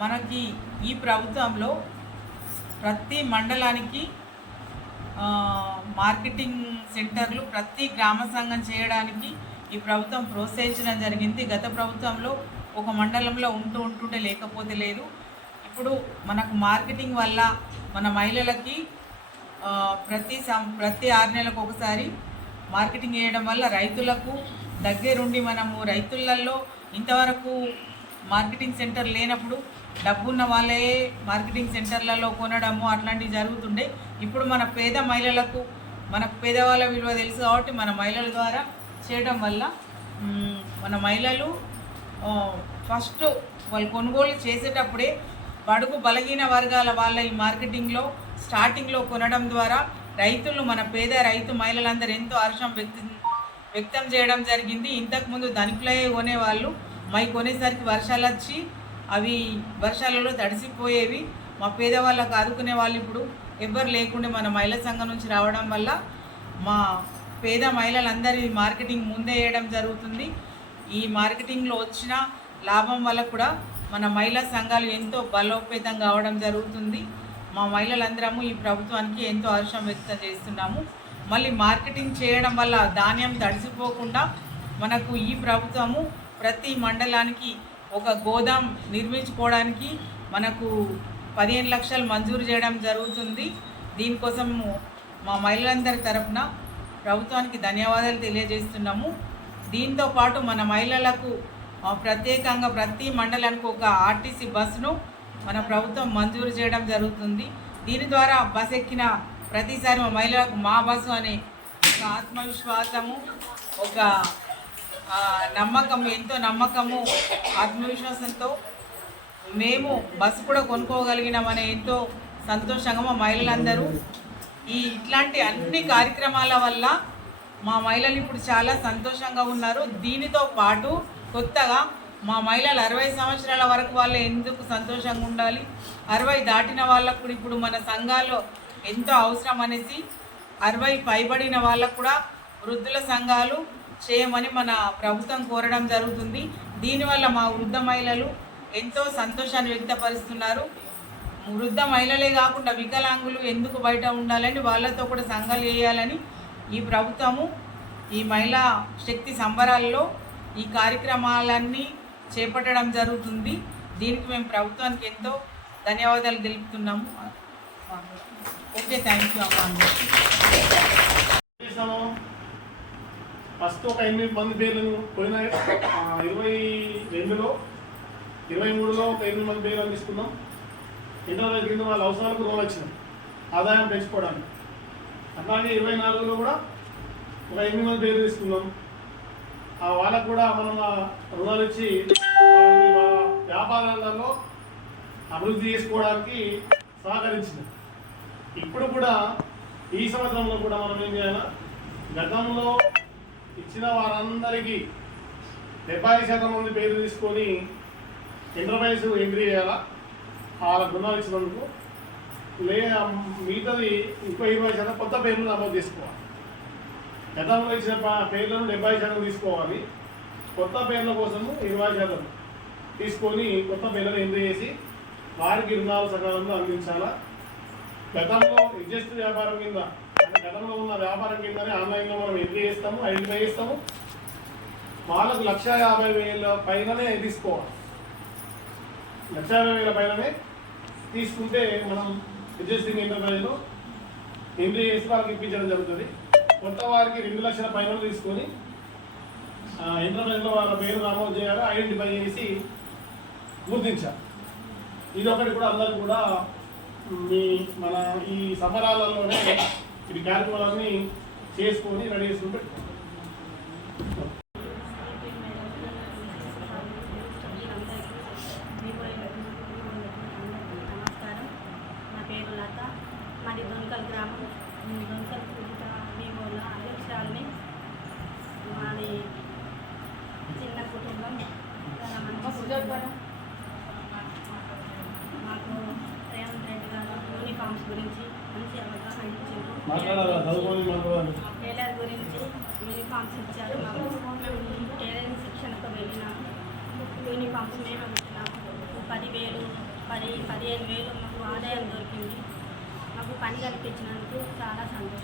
మనకి ఈ ప్రభుత్వంలో ప్రతి మండలానికి మార్కెటింగ్ సెంటర్లు ప్రతి గ్రామ సంఘం చేయడానికి ఈ ప్రభుత్వం ప్రోత్సహించడం జరిగింది. గత ప్రభుత్వంలో ఒక మండలంలో ఉంటూ ఉంటుంటే లేకపోతే లేదు. ఇప్పుడు మనకు మార్కెటింగ్ వల్ల మన మహిళలకి ప్రతి సం ప్రతి ఆరు నెలలకు ఒకసారి మార్కెటింగ్ చేయడం వల్ల రైతులకు దగ్గరుండి మనము రైతులలో ఇంతవరకు మార్కెటింగ్ సెంటర్ లేనప్పుడు డబ్బున్న వాళ్ళే మార్కెటింగ్ సెంటర్లలో కొనడము అట్లాంటివి జరుగుతుండే. ఇప్పుడు మన పేద మహిళలకు మనకు పేదవాళ్ళ విలువ తెలుసు కాబట్టి మన మహిళల ద్వారా చేయడం వల్ల మన మహిళలు ఫస్ట్ వాళ్ళు కొనుగోలు చేసేటప్పుడే బడుగు బలహీన వర్గాల వాళ్ళ ఈ మార్కెటింగ్లో స్టార్టింగ్లో కొనడం ద్వారా రైతులు మన పేద రైతు మహిళలందరూ ఎంతో హర్షం వ్యక్తం వ్యక్తం చేయడం జరిగింది. ఇంతకుముందు ధనికులయ్యే కొనేవాళ్ళు. మై కొనేసరికి వర్షాలు వచ్చి అవి వర్షాలలో తడిసిపోయేవి. మా పేదవాళ్ళకు ఆదుకునే వాళ్ళు ఇప్పుడు ఎవ్వరు లేకుండా మన మహిళా సంఘం నుంచి రావడం వల్ల మా పేద మహిళలందరి మార్కెటింగ్ ముందే వేయడం జరుగుతుంది. ఈ మార్కెటింగ్లో వచ్చిన లాభం వల్ల కూడా మన మహిళా సంఘాలు ఎంతో బలోపేతం కావడం జరుగుతుంది. మా మహిళలందరము ఈ ప్రభుత్వానికి ఎంతో హర్షం వ్యక్తం చేస్తున్నాము. మళ్ళీ మార్కెటింగ్ చేయడం వల్ల ధాన్యం తడిసిపోకుండా మనకు ఈ ప్రభుత్వము ప్రతి మండలానికి ఒక గోదాం నిర్మించుకోవడానికి మనకు పదిహేను లక్షలు మంజూరు చేయడం జరుగుతుంది. దీనికోసం మా మహిళలందరి తరఫున ప్రభుత్వానికి ధన్యవాదాలు తెలియజేస్తున్నాము. దీంతో పాటు మన మహిళలకు ప్రత్యేకంగా ప్రతి మండలానికి ఒక ఆర్టీసీ బస్సును మన ప్రభుత్వం మంజూరు చేయడం జరుగుతుంది. దీని ద్వారా బస్ ఎక్కిన ప్రతిసారి మా మహిళలకు మా బస్సు అనే ఒక ఆత్మవిశ్వాసము ఒక నమ్మకం నమ్మకము ఎంతో నమ్మకము ఆత్మవిశ్వాసంతో మేము బస్సు కూడా కొనుక్కోగలిగినామనే ఎంతో సంతోషంగా మా మహిళలందరూ ఈ ఇట్లాంటి అన్ని కార్యక్రమాల వల్ల మా మహిళలు ఇప్పుడు చాలా సంతోషంగా ఉన్నారు. దీనితో పాటు కొత్తగా మా మహిళలు అరవై సంవత్సరాల వరకు వాళ్ళు ఎందుకు సంతోషంగా ఉండాలి? అరవై దాటిన వాళ్ళకు కూడా ఇప్పుడు మన సంఘాల్లో ఎంతో అవసరం అనేసి అరవై పైబడిన వాళ్ళకు కూడా వృద్ధుల సంఘాలు చేయమని మన ప్రభుత్వం కోరడం జరుగుతుంది. దీనివల్ల మా వృద్ధ మహిళలు ఎంతో సంతోషాన్ని వ్యక్తపరుస్తున్నారు. వృద్ధ మహిళలే కాకుండా వికలాంగులు ఎందుకు బయట ఉండాలని వాళ్ళతో కూడా సంఘాలు వేయాలని ఈ ప్రభుత్వము ఈ మహిళా శక్తి సంబరాల్లో ఈ కార్యక్రమాలన్నీ చేపట్టడం జరుగుతుంది. దీనికి మేము ప్రభుత్వానికి ఎంతో ధన్యవాదాలు తెలుపుతున్నాము. ఓకే థ్యాంక్ యూ అమ్మా. ఫస్ట్ ఒక ఎనిమిది మంది పేర్లను పోయిన ఇరవై రెండులో ఇరవై మూడులో ఒక ఎనిమిది మంది పేర్లను తీసుకున్నాం. ఇంటర్వ్యూ కింద వాళ్ళ అవసరాలకు రోల్ వచ్చినాం ఆదాయం పెంచుకోవడానికి. అట్లాగే ఇరవై నాలుగులో కూడా ఒక ఎనిమిది మంది పేర్లు తీసుకున్నాం. ఆ వాళ్ళకు కూడా మనం రుణాలు ఇచ్చి వ్యాపారాలలో అభివృద్ధి చేసుకోవడానికి సహకరించినాం ఇప్పుడు కూడా ఈ సంవత్సరంలో కూడా మనం ఏం చేయాలి? గతంలో ఇచ్చిన వారందరికీ డెబ్బై శాతం మంది పేరు తీసుకొని ఎంటర్ప్రైజ్ ఎంట్రీ చేయాలా? వాళ్ళ బృందాలు ఇచ్చినందుకు లే మిగతాది ఇంకో ఇరవై శాతం కొత్త పేర్లు నమోదు చేసుకోవాలి. గతంలో ఇచ్చిన పేర్లను డెబ్బై శాతం తీసుకోవాలి. కొత్త పేర్ల కోసము ఇరవై శాతం తీసుకొని కొత్త పేర్లను ఎంట్రీ చేసి వారికి రుణాలు సకాలంలో అందించాలా? గతంలో రిజిస్టర్ వ్యాపారం కింద గతంలో ఉన్న వ్యాపారం కిందనే ఆన్లైన్లో మనం ఎంట్రీ చేస్తాము ఐడెంటిఫై చేస్తాము. వాళ్ళకు లక్ష యాభై వేల పైననే తీసుకోవాలి. లక్ష యాభై వేల పైననే తీసుకుంటే మనం రిజిస్టరింగ్ ఎంటర్ప్రైజ్లో ఎంట్రీ చేసి వాళ్ళకి ఇప్పించడం జరుగుతుంది. కొత్త వారికి రెండు లక్షల పైన తీసుకొని ఎంటర్ప్రైజ్లో వాళ్ళ పేరు నమోదు చేయాలి ఐడెంటిఫై చేసి గుర్తించాలి. ఇది ఒకటి కూడా అందరూ కూడా మీ మన ఈ సఫరాలలోనే ఇది కార్యక్రమాలన్నీ చేసుకొని రెడీ చేసుకుని పెట్టుకోండి నమస్కారం. నా పేరు లత. మాది దొంకల్ గ్రామం. దొంకల్ పూజిత వివోల అధ్యక్షురాలని మాది చిన్న కుటుంబం. చాలా మంచి మాకు రేవంత్ రెడ్డి గారు యూనిఫామ్స్ గురించి మంచి అవగాహన ఇచ్చారు టైలర్ గురించి యూనిఫామ్స్ ఇచ్చారు మాకు. మేము టైలరింగ్ శిక్షణకు వెళ్ళినాము యూనిఫామ్స్ మేము కుట్టినాము పదివేలు పది పదిహేను వేలు మాకు ఆదాయం దొరికింది. మాకు పని కల్పించినందుకు చాలా సంతోషం.